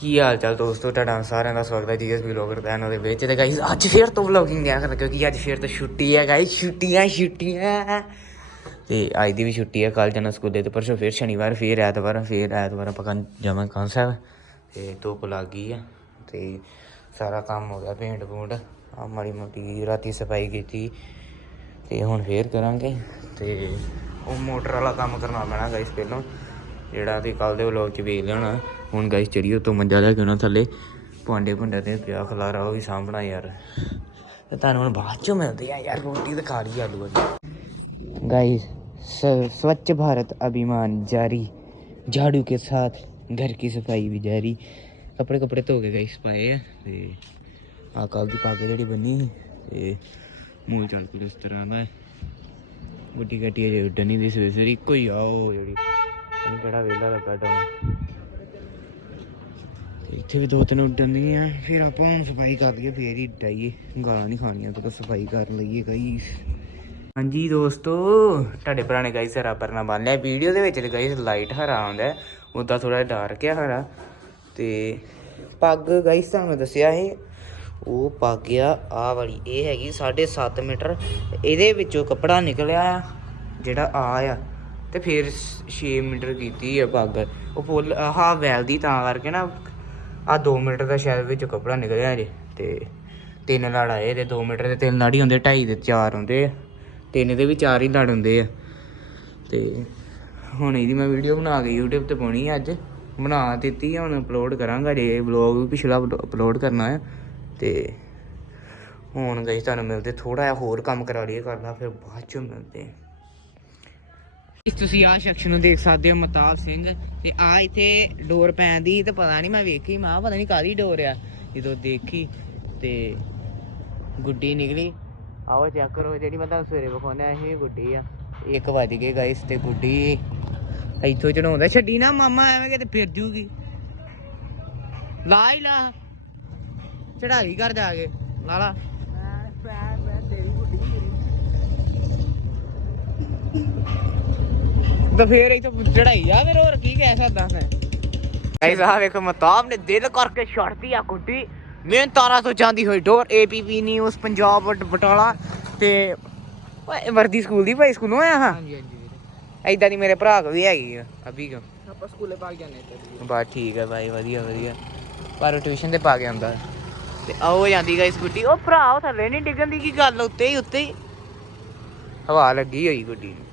ਕੀ ਹਾਲ ਚਾਲ ਦੋਸਤੋ? ਤੁਹਾਡਾ ਸਾਰਿਆਂ ਦਾ ਸਵਾਗਤ ਹੈ ਜੀਐਸ ਵਲੌਗਰ ਚੈਨਲ ਦੇ ਵਿੱਚ। ਤੇ ਗਾਇਸ ਅੱਜ ਫੇਰ ਤੋਂ ਵਲੌਗਿੰਗ ਦਿਆ ਕਰ ਕਿਉਂਕਿ ਅੱਜ ਫੇਰ ਤੋਂ ਛੁੱਟੀ ਹੈ ਗਾਇਸ ਛੁੱਟੀਆਂ ਛੁੱਟੀਆਂ। ਤੇ ਅੱਜ ਦੀ ਵੀ ਛੁੱਟੀ ਹੈ ਕੱਲ ਜਾਣਾ ਸਕੂਲੇ, ਤੇ ਪਰਸੋਂ ਫੇਰ ਸ਼ਨੀਵਾਰ, ਫੇਰ ਐਤਵਾਰ ਫੇਰ ਐਤਵਾਰ ਆਪਾਂ ਜਾਵਾਂ ਕੰਨ ਸਾਹਿਬ। ਤੇ ਧੁੱਪ ਲੱਗ ਗਈ ਆ, ਤੇ ਸਾਰਾ ਕੰਮ ਹੋ ਗਿਆ, ਪੇਂਟ ਪੂੰਟ। ਆ ਮਾੜੀ ਮੋਟੀ ਰਾਤੀ ਸਫ਼ਾਈ ਕੀਤੀ, ਤੇ ਹੁਣ ਫੇਰ ਕਰਾਂਗੇ। ਤੇ ਉਹ ਮੋਟਰ ਵਾਲਾ ਕੰਮ ਕਰਨਾ ਪੈਣਾ ਗਾਇਸ ਪਹਿਲਾਂ। ਜਿਹੜਾ ਤੇ ਕੱਲ ਦੇ ਵਲੋਗ ਚ ਵੇਖ ਲੈਣਾ ਹੁਣ ਗਾਇਸ ਚੜੀਓ ਤੋਂ ਮੰਜਾ ਲੈ ਕੇ ਉਹਨਾਂ ਥੱਲੇ ਭਾਂਡੇ ਭੁੰਡੇ ਤੇ ਪਿਆ ਖਲਾਰਾ ਉਹ ਵੀ ਸਾਂਭਣਾ ਯਾਰ ਤੇ ਤੁਹਾਨੂੰ ਹੁਣ ਬਾਅਦ ਚੋਂ ਮਿਲਦੇ ਆ ਯਾਰ ਰੋਟੀ ਤਾਂ ਖਾ ਲਈ ਆਲੂ ਵਾਲੀ गाइस स्वच्छ भारत अभिमान जारी झाड़ू के साथ घर की सफाई भी जारी ਕੱਪੜੇ ਕੱਪੜੇ ਧੋ ਕੇ ਗਾਇਸ ਪਾਏ ਆ ਤੇ ਆ ਕੱਲ ਦੀ ਪੱਗ ਜਿਹੜੀ ਬੰਨੀ ਸੀ ਤੇ ਮੂਲ ਚੱਲ ਕੁਝ ਇਸ ਤਰ੍ਹਾਂ ਦਾ ਹੈ। ਵੱਡੀ ਗੱਟੀ ਅਜੇ ਉੱਡਣ ਨਹੀਂ ਦੀ ਸਵੇਰੇ ਸਵੇਰੇ ਇੱਕੋ ਹੀ ਆ ਕਿਹੜਾ ਵੇਲਾ ਲੱਗਾ ਡਾਉਨ ਇੱਥੇ ਵੀ ਦੋ ਤਿੰਨ ਉੱਡਣ ਦੀਆਂ ਫਿਰ ਆਪਾਂ ਹੁਣ ਸਫ਼ਾਈ ਕਰ ਲਈਏ, ਫੇਰ ਹੀ ਡਾਈਏ। ਗਾਲਾਂ ਨਹੀਂ ਖਾਣੀਆਂ ਤਾਂ ਸਫ਼ਾਈ ਕਰ ਲਈਏ ਗਾਈਸ ਹਾਂਜੀ ਦੋਸਤੋ, ਤੁਹਾਡੇ ਪੁਰਾਣੇ ਗਾਈਸ ਹਰਾ ਪਰਨਾ ਬੰਨ ਲਿਆ। ਵੀਡੀਓ ਦੇ ਵਿੱਚ ਤੇ ਗਾਈਸ ਲਾਈਟ ਹਰਾ ਆਉਂਦਾ ਉਦਾਂ ਥੋੜਾ ਡਾਰਕ ਆ ਹਰਾ। ਤੇ ਪੱਗ ਗਾਈਸ ਤੁਹਾਨੂੰ ਦੱਸਿਆ ਸੀ, ਉਹ ਪੱਗ ਆ ਆ ਵਾਲੀ। ਇਹ ਹੈਗੀ 7.5 ਮੀਟਰ। ਇਹਦੇ ਵਿੱਚੋਂ ਕੱਪੜਾ ਨਿਕਲਿਆ ਆ, ਜਿਹੜਾ ਆ ਆ। ਤੇ ਫਿਰ 6 ਮੀਟਰ ਕੀਤੀ ਆ ਪੱਗ। ਉਹ ਫੁੱਲ, ਆਹ ਵੈਲਦੀ ਤਾਂ ਕਰਕੇ ਨਾ ਆ 2 ਮੀਟਰ ਦਾ ਸ਼ਾਇਦ ਵਿੱਚੋਂ ਕੱਪੜਾ ਨਿਕਲਿਆ ਜੇ ਤੇ ਤਿੰਨ ਲੜ ਆਏ ਇਹਦੇ 2 ਮੀਟਰ ਦੇ, ਤਿੰਨ ਲੜ ਹੁੰਦੇ 2.5 ਦੇ 4 ਹੁੰਦੇ ਆ। ਤਿੰਨ ਦੇ ਵੀ ਚਾਰ ਹੀ ਲੜ ਹੁੰਦੇ ਆ। ਤੇ ਹੁਣ ਇਹਦੀ ਮੈਂ ਵੀਡੀਓ ਬਣਾ ਕੇ YouTube ਤੇ ਪਾਉਣੀ ਅੱਜ। ਬਣਾ ਦਿੱਤੀ ਆ, ਹੁਣ ਅਪਲੋਡ ਕਰਾਂਗਾ ਜੇ ਵਲੌਗ ਵੀ ਪਿਛਲਾ ਅਪਲੋਡ ਕਰਨਾ ਆ। ਤੇ ਹੁਣ ਗਈ ਤੁਹਾਨੂੰ ਮਿਲਦੇ ਥੋੜਾ ਜਿਹਾ ਹੋਰ ਕੰਮ ਕਰਾ ਲਈਏ, ਕਰਨਾ ਫਿਰ ਬਾਅਦ ਚ ਮਿਲਦੇ ਤੁਸੀਂ ਆ ਸ਼ਖਸ ਨੂੰ ਦੇਖ ਸਕਦੇ ਹੋ, ਮਤਾਲ ਸਿੰਘ। ਤੇ ਆ ਇੱਥੇ ਡੋਰ ਪੈਣ ਦੀ ਤੇ ਪਤਾ ਨਹੀਂ ਮੈਂ ਵੇਖੀ, ਮਾਂ ਪਤਾ ਨਹੀਂ ਕਾਦੀ ਡੋਰ ਆ। ਜਦੋਂ ਦੇਖੀ, ਤੇ ਗੁੱਡੀ ਨਿਕਲੀ। ਆਓ ਚੈੱਕ ਕਰੋ, ਜਿਹੜੀ ਮੈਂ ਤੁਹਾਨੂੰ ਸਵੇਰੇ ਵਿਖਾਉਂਦਾ, ਇਹ ਗੁੱਡੀ ਆ। 1 ਵਜ ਗਏ ਗਾਇਸ ਤੇ ਗੁੱਡੀ ਇੱਥੋਂ ਚੜਾਉਂਦਾ ਛੱਡੀ ਨਾ ਮਾਮਾ, ਐਵੇਂ ਕਿਤੇ ਫਿਰ ਜੂਗੀ। ਲਾ ਹੀ ਲਾ। ਚੜਾਈ ਲਈ ਘਰ ਜਾ ਕੇ। ਲਾ ਲਾ। ਤਾਂ ਫੇਰ ਇੱਥੇ ਚੜਾਈ ਜਾ ਫਿਰ ਹੋਰ ਕੀ ਕਹਿ ਸਕਦਾ ਮੈਂ? ਗਾਇਸ ਆ ਵੇਖੋ ਮਤਾਬ ਨੇ ਦਿਲ ਕਰਕੇ ਛੱਡਤੀ ਆ ਗੁੱਡੀ ਮੈਂ ਤਾਰਾ ਤੋਂ ਜਾਂਦੀ ਹੋਈ ਡੋਰ ਏਪੀਪੀ ਨਿਊਜ਼ ਪੰਜਾਬ ਬਟ- ਬਟਾਲਾ ਤੇ ਓਏ ਵਰਦੀ ਸਕੂਲ ਦੀ ਭਾਈ ਸਕੂਲੋਂ ਆਇਆ ਹਾਂ? ਹਾਂਜੀ ਹਾਂਜੀ ਵੀਰੇ। ਐਦਾਂ ਦੀ ਮੇਰੇ ਭਰਾ ਕੋ ਵੀ ਹੈਗੀ ਆ ਅਭੀ ਕੋ। ਆਪਾਂ ਸਕੂਲੇ ਪਾ ਤੇ ਠੀਕ ਹੈ ਭਾਈ ਵਧੀਆ ਵਧੀਆ। ਪਰ ਟਿਊਸ਼ਨ ਤੇ ਪਾ ਕੇ ਆਉਂਦਾ। ਤੇ ਆਓ ਜਾਂਦੀ ਗਾਇਸ ਗੁੱਡੀ ਉਹ ਭਰਾ ਉਹ ਥੱਲੇ ਨਹੀਂ ਡਿੱਗਣ ਦੀ ਕੀ ਗੱਲ ਉੱਤੇ ਹੀ ਉੱਤੇ ਹੀ। ਹਵਾ ਲੱਗੀ ਹੋਈ ਗੁੱਡੀ ਨੂੰ।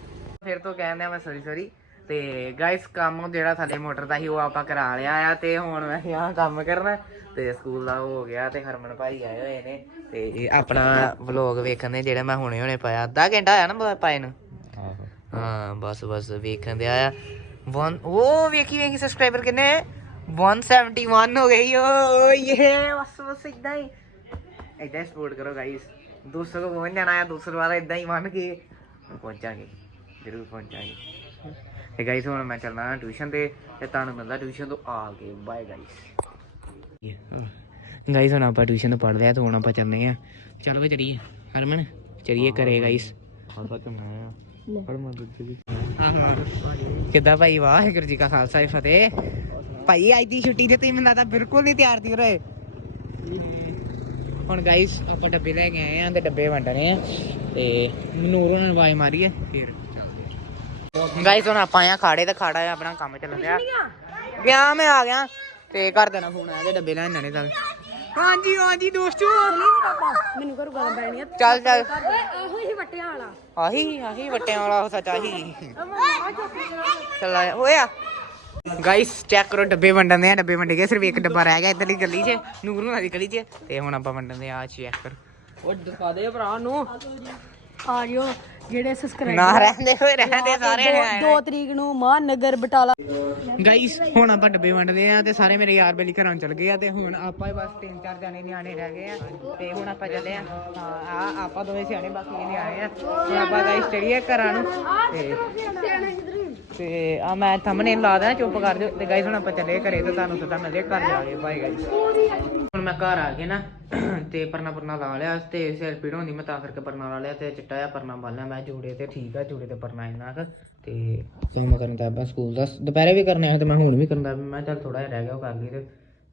ਫਿਰ ਤੋਂ ਕਹਿੰਦੇ ਆ ਮੈਂ ਸੌਰੀ ਸੌਰੀ ਤੇ ਗਾਇਸ ਕੰਮ ਜਿਹੜਾ ਥੱਲੇ ਮੋਟਰ ਦਾ ਸੀ ਉਹ ਆਪਾਂ ਕਰਾ ਲਿਆ ਆ ਤੇ ਹੁਣ ਮੈਂ ਆਹ ਕੰਮ ਕਰਨਾ। ਤੇ ਸਕੂਲ ਦਾ ਹੋ ਗਿਆ ਤੇ ਹਰਮਨ ਭਾਈ ਆਏ ਹੋਏ ਨੇ। ਤੇ ਇਹ ਆਪਣਾ ਵਲੌਗ ਵੇਖਣ ਦੇ ਜਿਹੜਾ ਮੈਂ ਹੁਣੇ ਹੁਣੇ ਪਾਇਆ। ਅੱਧਾ ਘੰਟਾ ਹੋਇਆ ਨਾ ਪਾਏ ਨੂੰ? ਹਾਂ ਬਸ ਬਸ ਵੇਖਣ ਦੇ ਆਇਆ ਵਨ ਉਹ ਵੇਖੀ ਵੇਖੀ ਸਬਸਕ੍ਰਾਈਬਰ ਕਿੰਨੇ? 171 ਹੋ ਗਈ ਓ ਇਹ ਬਸ ਬਸ ਇਦਾਂ ਹੀ। ਇਦਾਂ ਸਪੋਰਟ ਕਰੋ ਗਾਇਸ 200 ਕੋ ਪਹੁੰਚ ਜਾਣਾ ਹੈ 200 ਵਾਲਾ ਇਦਾਂ ਹੀ ਮੰਨ ਕੇ ਪਹੁੰਚਾਂਗੇ। ਜ਼ਰੂਰ ਪਹੁੰਚਾਂਗੇ ਤੇ ਗਾਇਸ ਹੁਣ ਮੈਂ ਚੱਲਣਾ ਟਿਊਸ਼ਨ ਤੇ ਤੇ ਤੁਹਾਨੂੰ ਮਿਲਦਾ ਟਿਊਸ਼ਨ ਤੋਂ ਆ ਕੇ। ਬਾਏ ਗਾਇਸ ਗਾਇਸ ਹੁਣ ਆਪਾਂ ਟਿਊਸ਼ਨ ਤੋਂ ਪੜ ਲਿਆ ਤੇ ਹੁਣ ਆਪਾਂ ਚੱਲਨੇ ਆ। ਚਲੋ ਵੇ ਚੜੀਏ ਹਰਮਨ ਚੜੀਏ ਕਰੇ ਗਾਇਸ ਕਿੱਦਾਂ ਭਾਈ ਵਾਹਿਗੁਰੂ ਜੀ ਕਾ ਖਾਲਸਾ ਜੀ ਫਤਿਹ। ਭਾਈ ਅੱਜ ਦੀ ਛੁੱਟੀ ਤੇ ਤੁਸੀਂ ਮੈਨੂੰ ਲੱਗਦਾ ਬਿਲਕੁਲ ਨਹੀਂ ਤਿਆਰ ਦੀ ਰਹੇ ਹੁਣ ਗਾਇਸ ਆਪਾਂ ਡੱਬੇ ਲੈ ਕੇ ਆਏ ਆਂ ਤੇ ਡੱਬੇ ਵੰਡਣੇ ਆ। ਤੇ ਨੂਰ ਉਹਨਾਂ ਨੇ ਆਵਾਜ਼ ਮਾਰੀ ਹੈ ਫਿਰ। ਗਾਇਸ ਹੁਣ ਆਪਾਂ ਆਇਆ ਖਾੜੇ ਤੇ ਖਾੜਾ ਆ ਆਪਣਾ ਕੰਮ ਚੱਲਣ ਡਿਆ। ਗਿਆ ਮੈਂ ਆ ਗਿਆ। ਤੇ ਘਰ ਦੇ ਨਾਲ ਫੋਨ ਆਇਆ ਤੇ ਡੱਬੇ ਲੈਣ ਜਾਣੇ ਤਾਂ ਹਾਂਜੀ ਹਾਂਜੀ ਦੋਸਤੋ। ਮੈਨੂੰ ਘਰੋਂ ਗਾਲਾਂ ਪੈਣੀਆਂ ਚੱਲ ਚੱਲ। ਓਏ ਇਹੋ ਹੀ ਵੱਟਿਆਂ ਵਾਲਾ। ਆਹੀ ਆਹੀ ਵੱਟਿਆਂ ਵਾਲਾ ਉਹ ਸੱਚ ਆਹੀ। ਚੱਲ ਆ ਹੋਇਆ। ਗਾਇਸ ਚੈੱਕ ਕਰੋ ਡੱਬੇ ਵੰਡਣ ਦੇ ਆ ਡੱਬੇ ਵੰਡੇ ਗਏ। ਸਿਰਫ ਇੱਕ ਡੱਬਾ ਰਹਿ ਗਿਆ ਇੱਧਰਲੀ ਗਲੀ 'ਚ ਨੂਰ ਨੂੰ ਵਾਲੀ ਗਲੀ 'ਚ। ਤੇ ਹੁਣ ਆਪਾਂ ਵੰਡਣ ਦੇ ਆ ਚੈੱਕ ਕਰ। ਉਹ ਦਿਖਾ ਦੇ ਭਰਾ ਨੂੰ। ਆ ਜਿਓ ਜਿਹੜੇ ਸਬਸਕ੍ਰਾਈਬ ਨਾ ਰਹਿੰਦੇ ਹੋਏ ਰਹਿੰਦੇ ਸਾਰੇ ਨੇ 2 ਤਰੀਕ ਨੂੰ ਮਹਾਨਗਰ ਬਟਾਲਾ ਗਾਇਸ ਹੁਣ ਆਪਾਂ ਡੱਬੇ ਵੰਡਦੇ ਆ ਤੇ ਸਾਰੇ ਮੇਰੇ ਯਾਰ ਬੇਲੀ ਘਰਾਂ ਨੂੰ ਚਲ ਗਏ ਆ ਤੇ ਹੁਣ ਆਪਾਂ ਹੀ ਬਸ ਤਿੰਨ ਚਾਰ ਜਾਣੇ ਨਿਆਣੇ ਰਹਿ ਗਏ ਆ ਤੇ ਹੁਣ ਆਪਾਂ ਚੱਲੇ ਆ। ਹਾਂ ਆ ਆਪਾਂ ਦੋਵੇਂ ਸਿਆਣੇ ਬਾਕੀ ਨਿਆਣੇ ਆ। ਆਪਾਂ ਚੜੀਏ ਘਰਾਂ ਨੂੰ। ਤੇ ਆ ਮੈਂ ਥੰਬਨੇਲ ਲਾ ਦੇਣਾ ਚੁੱਪ ਕਰ ਤੇ ਹੁਣ ਆਪਾਂ ਚੱਲੇ ਘਰੇ ਤੇ ਤੁਹਾਨੂੰ ਸਿੱਧਾ ਮਿਲਦੇ ਘਰ ਜਾ ਕੇ ਬਾਏ ਹੁਣ ਮੈਂ ਘਰ ਆ ਕੇ ਨਾ ਤੇ ਪਰਨਾ ਪਰਨਾ ਲਾ ਲਿਆ ਤੇ ਸਿਰ ਪੀੜ ਹੁੰਦੀ, ਮੈਂ ਤਾਂ ਕਰਕੇ ਪਰਨਾ ਲਾ ਲਿਆ ਤੇ ਚਿੱਟਾ ਜਿਹਾ ਪਰਨਾ ਬੰਨ ਲਿਆ, ਮੈਂ ਜੂੜੇ ਤੇ ਠੀਕ ਆ, ਜੂੜੇ ਤੇ ਪਰਨਾ ਇੰਨਾ ਕੁ ਤੇ ਕੰਮ ਕਰਨ ਦਾ ਬਸ ਸਕੂਲ ਦਾ, ਦੁਪਹਿਰੇ ਵੀ ਕਰਨੇ ਆ, ਤੇ ਮੈਂ ਹੁਣ ਵੀ ਕਰਨਾ ਮੈਂ ਚੱਲ ਥੋੜਾ ਜਿਹਾ ਰਹਿ ਗਿਆ ਉਹ ਕਰ ਲਈ ਤੇ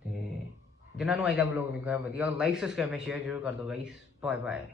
ਤੇ ਜਿਨ੍ਹਾਂ ਨੂੰ ਅੱਜ ਦਾ ਵਲੌਗ ਲੱਗਾ ਵਧੀਆ ਲਾਈਕ ਸਬਸਕ੍ਰਾਈਬ ਸ਼ੇਅਰ ਜ਼ਰੂਰ ਕਰ ਦਿਓ ਗਾਈਸ ਬਾਏ ਬਾਏ